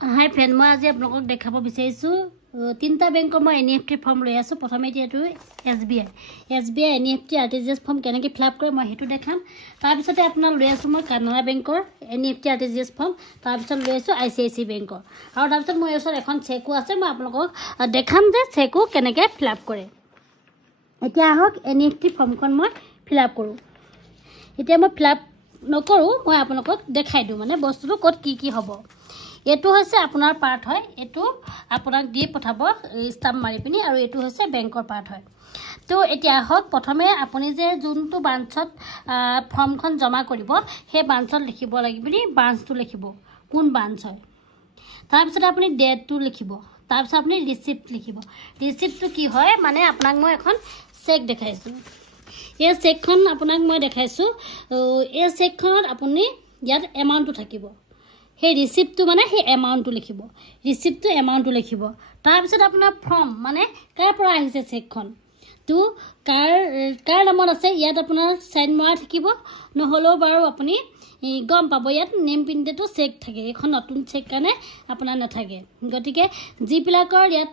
হাই friend, মই আজি আপোনালোকক দেখাব বিচাৰিছোঁ তিনিটা বেংকৰ মই এনইএফটি ফৰ্ম লৈ আছোঁ। প্ৰথমে এইটো এছবিআই এনইএফটি আৰটিজিএছ ফৰ্ম কেনেকৈ ফিলআপ কৰে মই সেইটো দেখাম। তাৰপিছতে আপোনাৰ লৈ আছোঁ মই কানাড়া বেংকৰ এনইএফটি আৰটিজিএছ ফৰ্ম, তাৰপিছত লৈ আছোঁ আইচিআইচিআই বেংকৰ, আৰু তাৰপিছত মোৰ ওচৰত এখন চেকো আছে। মই আপোনালোকক দেখাম যে চেকো কেনেকৈ ফিলআপ কৰে। এতিয়া আহক এনইএফটি ফৰ্মখন মই ফিলআপ কৰোঁ। এতিয়া মই ফিলআপ নকৰোঁ, মই আপোনালোকক দেখাই দিওঁ মানে বস্তুটো ক'ত কি হ'ব। এইটো হৈছে আপোনাৰ পাৰ্ট হয়, এইটো আপোনাক দি পঠাব ষ্টাম্প মাৰি পিনি, আৰু এইটো হৈছে বেংকৰ পাৰ্ট হয়। তো এতিয়া আহক, প্ৰথমে আপুনি যে যোনটো ব্ৰাঞ্চত ফৰ্মখন জমা কৰিব সেই ব্ৰাঞ্চত লিখিব লাগিব, ব্ৰাঞ্চটো লিখিব কোন ব্ৰাঞ্চ হয়। তাৰপিছতে আপুনি ডেটটো লিখিব, তাৰপিছত আপুনি ৰিচিপ্ট লিখিব। ৰিচিপ্টটো কি হয় মানে আপোনাক মই এখন চেক দেখাইছোঁ, এই চেকখন আপোনাক মই দেখাইছোঁ। এই চেকখনত আপুনি ইয়াত এমাউণ্টটো থাকিব, সেই ৰিচিপ্টটো মানে সেই এমাউণ্টটো লিখিব, ৰিচিপ্টটো এমাউণ্টটো লিখিব। তাৰপিছত আপোনাৰ ফৰ্ম মানে কাৰ পৰা আহিছে চেকখন, তো কাৰ নামত আছে ইয়াত আপোনাৰ চাইন মৰা থাকিব, নহ'লেও বাৰু আপুনি গম পাব ইয়াত নেম প্ৰিণ্টেডো চেক থাকে। এইখন নতুন চেক কাৰণে আপোনাৰ নাথাকে, গতিকে যিবিলাকৰ ইয়াত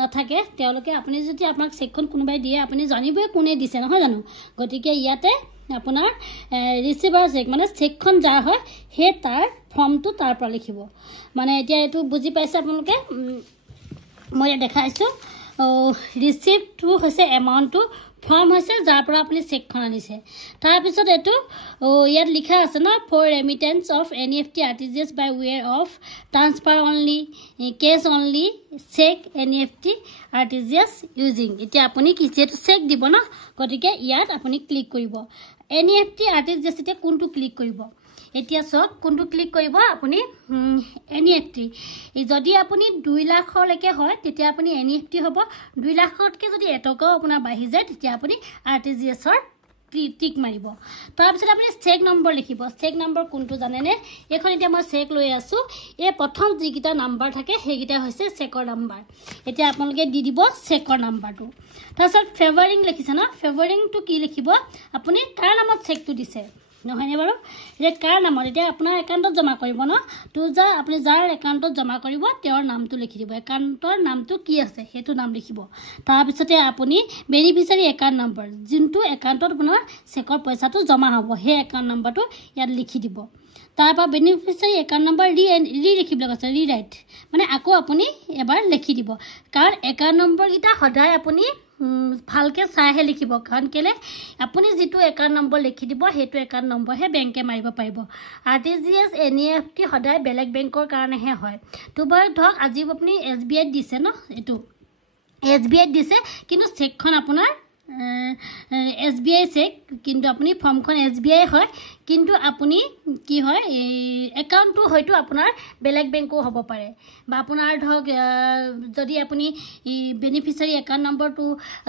নাথাকে তেওঁলোকে আপুনি যদি আপোনাক চেকখন কোনোবাই দিয়ে আপুনি জানিবই কোনে দিছে, নহয় জানো। গতিকে ইয়াতে আপোনাৰ ৰিচিভাৰ চেক মানে চেকখন যাৰ হয় সেই তাৰ ফৰ্মটো তাৰ পৰা লিখিব। মানে এতিয়া এইটো বুজি পাইছে আপোনালোকে, মই ইয়াত দেখাইছোঁ। ৰিচিপ্টটো হৈছে এমাউণ্টটো, ফৰ্ম হৈছে যাৰ পৰা আপুনি চেকখন আনিছে। তাৰপিছত এইটো ইয়াত লিখা আছে ন, for remittance of NEFT RTGS by way of transfer only, cash only, cheque NEFT RTGS using. এতিয়া আপুনি যিহেতু চেক দিব ন, গতিকে ইয়াত আপুনি ক্লিক কৰিব এনইএফটি আৰটিজিএছ। এতিয়া কোনটো ক্লিক কৰিব, এতিয়া চাওক কোনটো ক্লিক কৰিব আপুনি। এনইএফটি যদি আপুনি 2 লাখলৈকে হয় তেতিয়া আপুনি এনইএফটি হ'ব, 2 লাখতকৈ যদি এটকাও আপোনাৰ বাঢ়ি যায় তেতিয়া আপুনি আৰটিজিএছৰ টিক মাৰিব। তাৰপিছত আপুনি চেক নম্বৰ লিখিব। চেক নম্বৰ কোনটো জানেনে, এইখন এতিয়া মই চেক লৈ আছোঁ, এই প্ৰথম যিকেইটা নাম্বাৰ থাকে সেইকেইটা হৈছে চেকৰ নাম্বাৰ। এতিয়া আপোনালোকে দি দিব চেকৰ নাম্বাৰটো। তাৰপিছত ফেভাৰিং লিখিছে ন, ফেভাৰিংটো কি লিখিব, আপুনি কাৰ নামত চেকটো দিছে, নহয়নে বাৰু। এতিয়া কাৰ নামত, এতিয়া আপোনাৰ একাউণ্টত জমা কৰিব ন, তো আপুনি যাৰ একাউণ্টত জমা কৰিব তেওঁৰ নামটো লিখি দিব, একাউণ্টৰ নামটো কি আছে সেইটো নাম লিখিব। তাৰপিছতে আপুনি বেনিফিচিয়াৰী একাউণ্ট নম্বৰ, যোনটো একাউণ্টত আপোনাৰ চেকৰ পইচাটো জমা হ'ব সেই একাউণ্ট নম্বৰটো ইয়াত লিখি দিব। তাৰপৰা বেনিফিচিয়াৰী একাউণ্ট নম্বৰ লিখিবলৈ কৈছে, ৰিৰাইট মানে আকৌ আপুনি এবাৰ লিখি দিব। কাৰণ একাউণ্ট নম্বৰকেইটা সদায় আপুনি ভালকৈ চাইহে লিখিব, কাৰণ কেলৈ আপুনি যিটো একাউণ্ট নম্বৰ লিখি দিব সেইটো একাউণ্ট নম্বৰহে বেংকে মাৰিব পাৰিব। আৰটিজিএছ এনইএফটি সদায় বেলেগ বেংকৰ কাৰণেহে হয়। তো বাৰু ধৰক আজি আপুনি এছবিআইত দিছে ন, এইটো এছবিআইত দিছে কিন্তু চেকখন আপোনাৰ এছবিআই চেক, কিন্তু আপুনি ফৰ্মখন এছবিআই হয়, কিন্তু আপুনি কি হয় একাউণ্টটো হয়তো আপোনাৰ বেলেগ বেংকো হ'ব পাৰে, বা আপোনাৰ ধৰক যদি আপুনি বেনিফিচিয়াৰী একাউণ্ট নম্বৰটো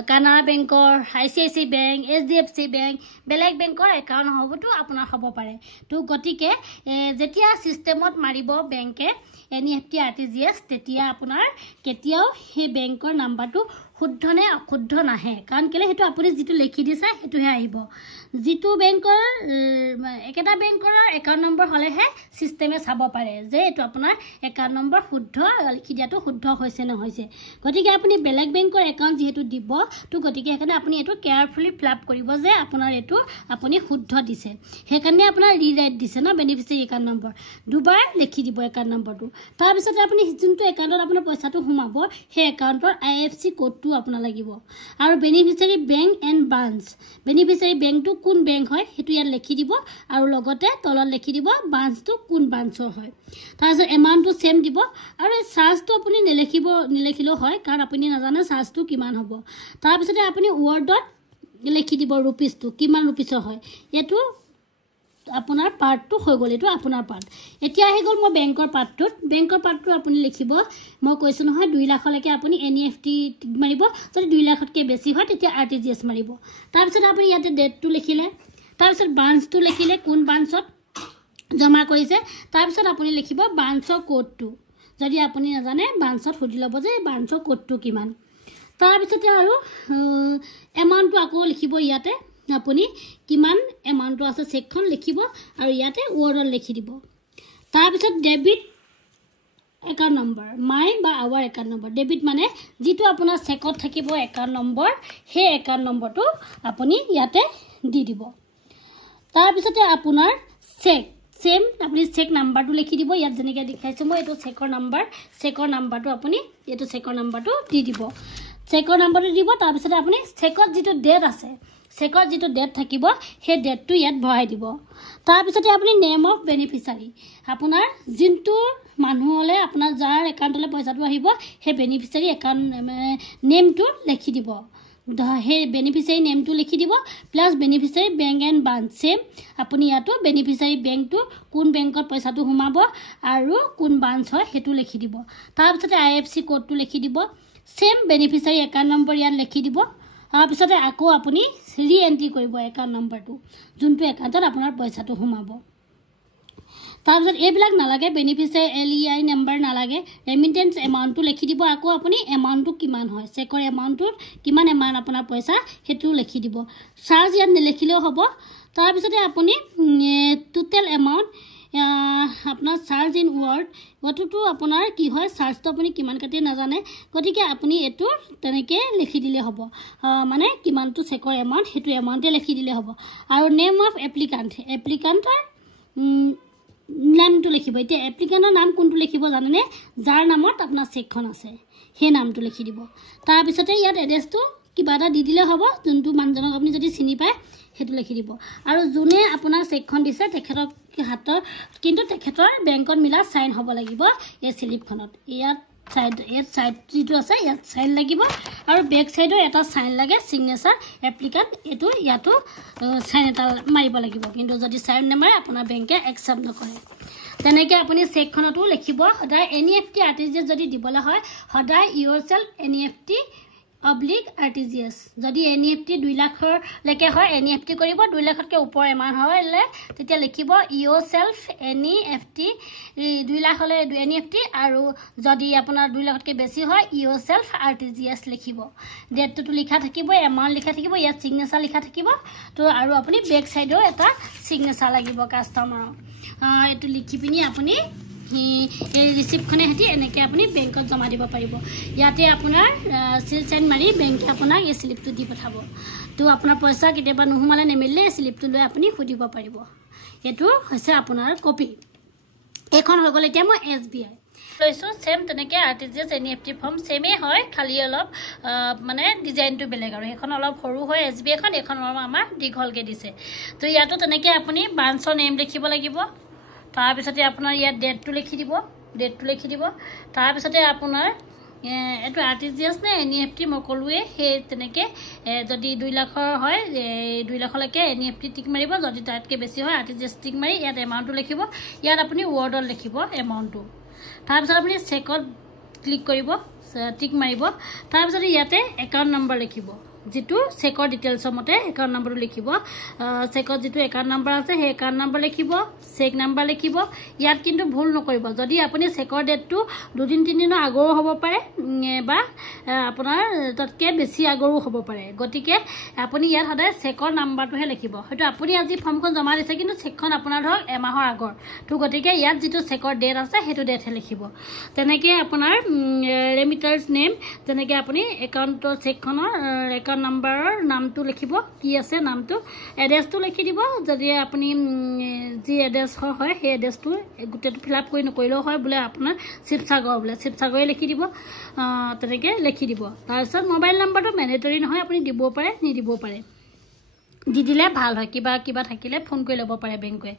কানাড়া বেংকৰ, আইচিআইচিআই বেংক, এইচডিএফচি বেংক, বেলেগ বেংকৰ একাউণ্ট হ'বতো আপোনাৰ হ'ব পাৰে। তো গতিকে যেতিয়া ছিষ্টেমত মাৰিব বেংকে এনইএফটি আৰটিজিএছ তেতিয়া আপোনাৰ কেতিয়াও সেই বেংকৰ নাম্বাৰটো শুদ্ধ নে অশুদ্ধ নাহে, কাৰণ কেলৈ সেইটো আপুনি যিটো লিখি দিছে সেইটোহে আহিব। যিটো বেংকৰ একেটা বেংকৰ একাউণ্ট নম্বৰ হ'লেহে ছিষ্টেমে চাব পাৰে যে এইটো আপোনাৰ একাউণ্ট নম্বৰ শুদ্ধ লিখি দিয়াটো শুদ্ধ হৈছে নহৈছে। গতিকে আপুনি বেলেগ বেংকৰ একাউণ্ট যিহেতু দিব, তো গতিকে সেইকাৰণে আপুনি এইটো কেয়াৰফুলি ফিলআপ কৰিব যে আপোনাৰ এইটো আপুনি শুদ্ধ দিছে। সেইকাৰণে আপোনাৰ ৰিৰাইট দিছে ন বেনিফিচিয়াৰী একাউণ্ট নম্বৰ, দুবাৰ লিখি দিব একাউণ্ট নম্বৰটো। তাৰপিছতে আপুনি যোনটো একাউণ্টত আপোনাৰ পইচাটো সোমাব সেই একাউণ্টৰ IFSC কোডটো আপোনাৰ লাগিব, আৰু beneficiary bank and branch, beneficiary বেংকটো কোন বেংক হয় সেইটো ইয়াত লিখি দিব, আৰু লগতে তলত লিখি দিব ব্ৰাঞ্চটো কোন ব্ৰাঞ্চৰ হয়। তাৰপিছত এমাউণ্টটো ছেম দিব, আৰু এই চাৰ্জটো আপুনি নিলিখিলেও হয়, কাৰণ আপুনি নাজানে চাৰ্জটো কিমান হ'ব। তাৰপিছতে আপুনি ৱৰ্ডত লিখি দিব ৰুপিজটো কিমান ৰুপিজৰ হয়, এইটো আপোনাৰ পাৰ্টটো হৈ গ'ল, এইটো আপোনাৰ পাৰ্ট। এতিয়া আহি গ'ল মই বেংকৰ পাৰ্টটোত। বেংকৰ পাৰ্টটো আপুনি লিখিব, মই কৈছোঁ নহয় 2 লাখলৈকে আপুনি এনইএফটি মাৰিব, যদি 2 লাখতকৈ বেছি হয় তেতিয়া আৰটিজিএছ মাৰিব। তাৰপিছত আপুনি ইয়াতে ডেটটো লিখিলে, তাৰপিছত ব্ৰাঞ্চটো লিখিলে কোন ব্ৰাঞ্চত জমা কৰিছে, তাৰপিছত আপুনি লিখিব ব্ৰাঞ্চৰ কোডটো, যদি আপুনি নাজানে ব্ৰাঞ্চত সুধি ল'ব যে ব্ৰাঞ্চৰ কোডটো কিমান। তাৰপিছতে আৰু এমাউণ্টটো আকৌ লিখিব, ইয়াতে আপুনি কিমান এমাউণ্টটো আছে চেকখন লিখিব, আৰু ইয়াতে ৱৰ্ডত লিখি দিব। তাৰপিছত ডেবিট একাউণ্ট নম্বৰ মাই বা আৱাৰ একাউণ্ট নম্বৰ ডেবিট মানে যিটো আপোনাৰ চেকত থাকিব একাউণ্ট নম্বৰ সেই একাউণ্ট নম্বৰটো আপুনি ইয়াতে দি দিব তাৰপিছতে আপোনাৰ চেক সেম আপুনি চেক নাম্বাৰটো লিখি দিব ইয়াত যেনেকৈ দেখাইছো মই এইটো চেকৰ নাম্বাৰটো আপুনি এইটো চেকৰ নাম্বাৰটো দি দিব চেকৰ নাম্বাৰটো দিব তাৰপিছতে আপুনি চেকত যিটো ডেট আছে চেকত যিটো ডেট থাকিব সেই ডেটটো ইয়াত ভৰাই দিব তাৰপিছতে আপুনি নেম অফ বেনিফিচিয়াৰী আপোনাৰ যোনটো মানুহলে আপোনাৰ যাৰ একাউণ্টলৈ পইচাটো আহিব সেই বেনিফিচিয়াৰী একাউণ্ট নেমটো লিখি দিব সেই বেনিফিচিয়াৰী নেমটো লিখি দিব plus beneficiary bank and branch same আপুনি ইয়াতো বেনিফিচিয়াৰী বেংকটো কোন বেংকত পইচাটো সোমাব আৰু কোন ব্ৰাঞ্চ হয় সেইটো লিখি দিব তাৰপিছতে IFC কোডটো লিখি দিব সেম বেনিফিচিয়াৰী একাউণ্ট নম্বৰ ইয়াত লিখি দিব তাৰপিছতে আকৌ আপুনি ৰি এন্ট্ৰি কৰিব একাউণ্ট নম্বৰটো যোনটো একাউণ্টত আপোনাৰ পইচাটো সোমাব তাৰপিছত এইবিলাক নালাগে বেনিফিচিয়াৰী LEI নম্বৰ নালাগে ৰেমিটেন্স এমাউণ্টটো লিখি দিব আকৌ আপুনি এমাউণ্টটো কিমান হয় চেকৰ এমাউণ্টটোত কিমান এমাউণ্ট আপোনাৰ পইচা সেইটো লিখি দিব চাৰ্জ ইয়াত নিলিখিলেও হ'ব তাৰপিছতে আপুনি টোটেল এমাউণ্ট আপোনাৰ চাৰ্জ ইন ৱৰ্ড গতিটো আপোনাৰ কি হয় চাৰ্জটো আপুনি কিমান কাটি নাজানে গতিকে আপুনি এইটো তেনেকৈ লিখি দিলে হ'ব মানে কিমানটো চেকৰ এমাউণ্ট সেইটো এমাউণ্টে লিখি দিলে হ'ব আৰু নেম অফ এপ্লিকাণ্টৰ নামটো লিখিব এতিয়া এপ্লিকেণ্টৰ নাম কোনটো লিখিব জানেনে যাৰ নামত আপোনাৰ চেকখন আছে সেই নামটো লিখি দিব তাৰপিছতে ইয়াত এড্ৰেছটো কিবা এটা দি দিলে হ'ব যোনটো মানুহজনক আপুনি যদি চিনি পায় সেইটো লিখি দিব আৰু যোনে আপোনাৰ চেকখন দিছে তেখেতৰ হাতৰ কিন্তু তেখেতৰ বেংকত মিলা সাইন হ'ব লাগিব এই স্লিপখনত ইয়াত সাইড যিটো আছে ইয়াত সাইন লাগিব আৰু বেক সাইডৰ এটা সাইন লাগে সিগনেচাৰ এপ্লিকেণ্ট এটো ইয়াতো সাইন এটা মাৰিব লাগিব কিন্তু যদি সাইন নামাৰে আপোনাৰ বেংকে একচেপ্ট নকৰে তেনেকৈ আপুনি চেকখনতো লিখিব সদায় NEFT RTGS যদি দিবলৈ হয় সদায় yourself NEFT /RTGS যদি NEFT 2 লাখলৈকে হয় NEFT কৰিব 2 লাখতকৈ ওপৰ এমাউণ্ট হ'লে তেতিয়া লিখিব yourself NEFT 2 লাখ হ'লে NEFT আৰু যদি আপোনাৰ 2 লাখতকৈ বেছি হয় yourself RTGS লিখিব ডেটটো লিখা থাকিব এমাউণ্ট লিখা থাকিব ইয়াত সিগনেচাৰ লিখা থাকিব তো আৰু আপুনি বেক সাইডৰ এটা সিগনেচাৰ লাগিব কাস্টমাৰৰ এটো লিখি পিনি আপুনি এই ৰিসিপ্টখনে হেতি এনেকৈ আপুনি বেংকত জমা দিব পাৰিব ইয়াতে আপোনাৰ সিল সাইন মাৰি বেংকে আপোনাক এই স্লিপটো দি পঠাব তো আপোনাৰ পইচা কেতিয়াবা নোহোমালে নেমিলে স্লিপটো লৈ আপুনি খুদিব পাৰিব এটো হৈছে আপোনাৰ কপি এখন হৈ গ'ল এতিয়া মই SBI লৈছো সেম তেনেকৈ RTGS NEFT ফৰ্ম সেমে হয় খালি অলপ মানে ডিজাইনটো বেলেগ আৰু এখন অলপ সৰু হয় SBI এখন অলপ আমাৰ দীঘলকৈ দিছে তো ইয়াতো তেনেকৈ আপুনি ব্ৰাঞ্চৰ নেম লিখিব লাগিব তাৰপিছতে আপোনাৰ ইয়াত ডেটটো লিখি দিব তাৰপিছতে আপোনাৰ এটো RTGS নে NEFT মই ক'লোৱে সেই তেনেকৈ যদি 2 লাখৰ হয় 2 লাখলৈকে NEFT টিক মাৰিব যদি তাতকৈ বেছি হয় RTGS টিক মাৰি ইয়াত এমাউণ্টটো লিখিব ইয়াত আপুনি ৱৰ্ডত লিখিব এমাউণ্টটো তাৰপিছত আপুনি চেকত ক্লিক কৰিব টিক মাৰিব তাৰপিছতে ইয়াতে একাউণ্ট নম্বৰ লিখিব যেটো চেকৰ ডিটেইলছৰ মতে একাউণ্ট নম্বৰটো লিখিব চেকত যেটো একাউণ্ট নম্বৰ আছে সেই একাউণ্ট নম্বৰ লিখিব চেক নম্বৰ লিখিব ইয়াত কিন্তু ভুল নকৰিব যদি আপুনি চেকৰ ডেটটো 2-3 দিনৰ আগৰো হ'ব পাৰে বা আপোনাৰ ততকৈ বেছি আগৰো হ'ব পাৰে গতিকে আপুনি ইয়াত সদায় চেকৰ নাম্বাৰটোহে লিখিব হয়তো আপুনি আজি ফৰ্মখন জমা দিছে কিন্তু চেকখন আপোনাৰ ধৰক এমাহৰ আগৰ তো গতিকে ইয়াত যেটো চেকৰ ডেট আছে সেইটো ডেটহে লিখিব তেনেকৈ আপোনাৰ ৰেমিটাৰ্ছ নেম তেনেকৈ আপুনি একাউণ্টৰ চেকখনৰ একাউণ্ট নম্বৰৰ নামটো লিখিব কি আছে নামটো এড্ৰেছটো লিখি দিব যদি আপুনি যি এড্ৰেছ হয় সেই এড্ৰেছটো গোটেইটো ফিল আপ কৰি নকৰিলেও হয় বোলে আপোনাৰ শিৱসাগৰে লিখি দিব তেনেকৈ লিখি দিব তাৰপিছত মোবাইল নম্বৰটো মেণ্ডেটৰী নহয় আপুনি দিবও পাৰে নিদিবও পাৰে দি দিলে ভাল হয় কিবা থাকিলে ফোন কৰি ল'ব পাৰে বেংকে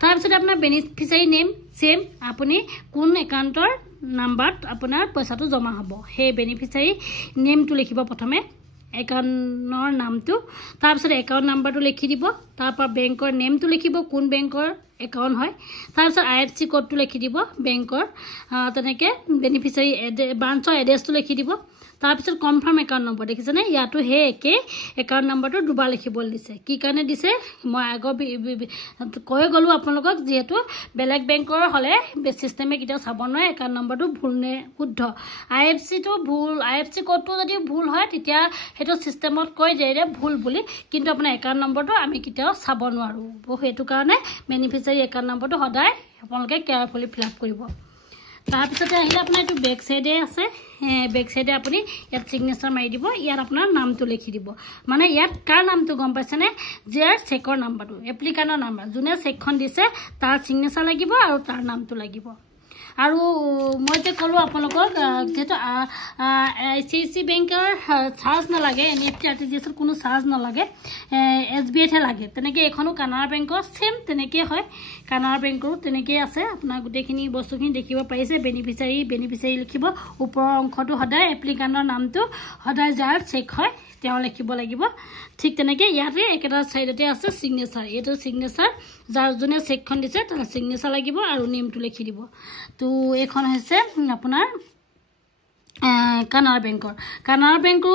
তাৰপিছত আপোনাৰ বেনিফিচিয়াৰী নেম সেম আপুনি কোন একাউণ্টৰ নাম্বাৰত আপোনাৰ পইচাটো জমা হ'ব সেই বেনিফিচিয়াৰী নেমটো লিখিব প্ৰথমে একাউণ্টৰ নামটো তাৰপিছত একাউণ্ট নাম্বাৰটো লিখি দিব তাৰপৰা বেংকৰ নেমটো লিখিব কোন বেংকৰ একাউণ্ট হয় তাৰপিছত IFC কোডটো লিখি দিব বেংকৰ তেনেকৈ বেনিফিচিয়াৰী ব্ৰাঞ্চৰ এড্ৰেছটো লিখি দিব তাৰপিছত কনফাৰ্ম একাউণ্ট নম্বৰ দেখিছেনে ইয়াতো সেই একে একাউণ্ট নম্বৰটো দুবাৰ লিখিবলৈ দিছে কি কাৰণে দিছে মই আগৰ কৈ গ'লোঁ আপোনালোকক যিহেতু বেলেগ বেংকৰ হ'লে চিষ্টেমে কেতিয়াও চাব নোৱাৰে একাউণ্ট নম্বৰটো ভুল নে শুদ্ধ IFC কোডটো যদি ভুল হয় তেতিয়া সেইটো চিষ্টেমত কয় যে ভুল বুলি কিন্তু আপোনাৰ একাউণ্ট নম্বৰটো আমি কেতিয়াও চাব নোৱাৰোঁ সেইটো কাৰণে বেনিফিচিয়াৰী একাউণ্ট নম্বৰটো সদায় আপোনালোকে কেয়াৰফুলি ফিল আপ কৰিব তাৰপিছতে আহিলে আপোনাৰ এইটো বেক সাইডে আছে বেক সাইডে আপুনি ইয়াত সিগনেচাৰ মাৰি দিব ইয়াত আপোনাৰ নামটো লিখি দিব মানে ইয়াত কাৰ নামটো গম পাইছেনে যাৰ চেকৰ নাম্বাৰটো এপ্লিকানৰ নাম্বাৰ যোনে চেকখন দিছে তাৰ সিগনেচাৰ লাগিব আৰু তাৰ নামটো লাগিব আৰু মই যে কলো আপোনালোকক যেটো আইচিআইসি বেংকৰ চাৰ্জ নালাগে এনইএফটি আৰটিজিএছ কোনো চাৰ্জ নালাগে এছবিআই তে লাগে তেনেকে এখনো কানাড়া বেংকৰ সেম তেনেকে হয় কানাড়া বেংকৰো তেনেকে আছে আপোনাৰ গুটেখিনি বস্তুখিনি দেখিব পাৰিছে বেনিফিচিয়াৰি লিখিব ওপৰৰ অংশটো সদায় এপ্লিকানৰ নামটো সদায় যাৰ চেক হয় তেওঁ লিখিব লাগিব ঠিক তেনেকে ইয়াতে একেটা সাইডতে আছে সিগনেচাৰ এটো সিগনেচাৰ যাৰ জনে চেকখন দিছে তাৰ সিগনেচাৰ লাগিব আৰু নেমটো লিখি দিব তো এখন হৈছে আপোনাৰ কানাড়া বেংকৰ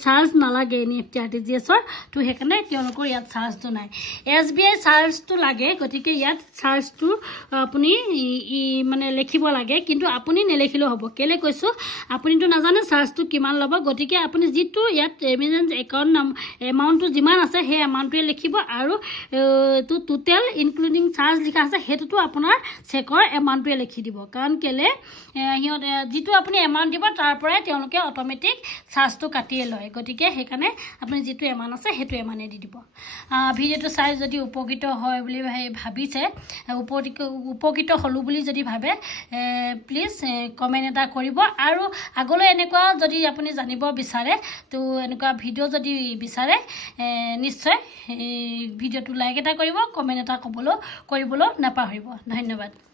চাৰ্জ নালাগে এনইএফটি আৰটিজিএছৰ তো হেকানে তেওঁলোকৰ ইয়াত চাৰ্জটো নাই এছবিআই চাৰ্জটো লাগে গতিকে ইয়াত চাৰ্জটো আপুনি মানে লিখিব লাগে কিন্তু আপুনি নেলেখিলেও হ'ব কেলে কৈছো আপুনিটো নাজানে চাৰ্জটো কিমান ল'ব গতিকে আপুনি যেটো ইয়াত এমাৰ্জেন্সি একাউন্ট এমাউন্টটো যিমান আছে সেই এমাউন্টটোৱে লিখিব আৰু তো টোটাল ইনক্লুডিং চাৰ্জ লিখা আছে হেতুটো আপোনাৰ চেকৰ এমাউন্টটোৱে লিখি দিব কাৰণ কেলে হিয়ত যেটো আপুনি এমাউন্ট দিব তাৰ পৰাই তেওঁলোকে অটোমেটিক চাৰ্জটো কাটিয়ে লয় গতিকে হেকানে আপুনি যেটো এমাউন্ট আছে হেতু এমাউন্টে দি দিব ভিডিওটো চাই যদি উপকৃত হয় বুলি ভাবিছে উপকৃত হলু বুলি যদি ভাবে প্লিজ কমেন্ট এটা কৰিব আৰু আগলৈ এনেকুৱা যদি আপুনি জানিব বিচাৰে তো এনেকুৱা ভিডিও যদি বিচাৰে নিশ্চয় ভিডিওটো লাইক এটা কৰিব কমেন্ট এটা কৰিবলৈ নাপাহৰিব ধন্যবাদ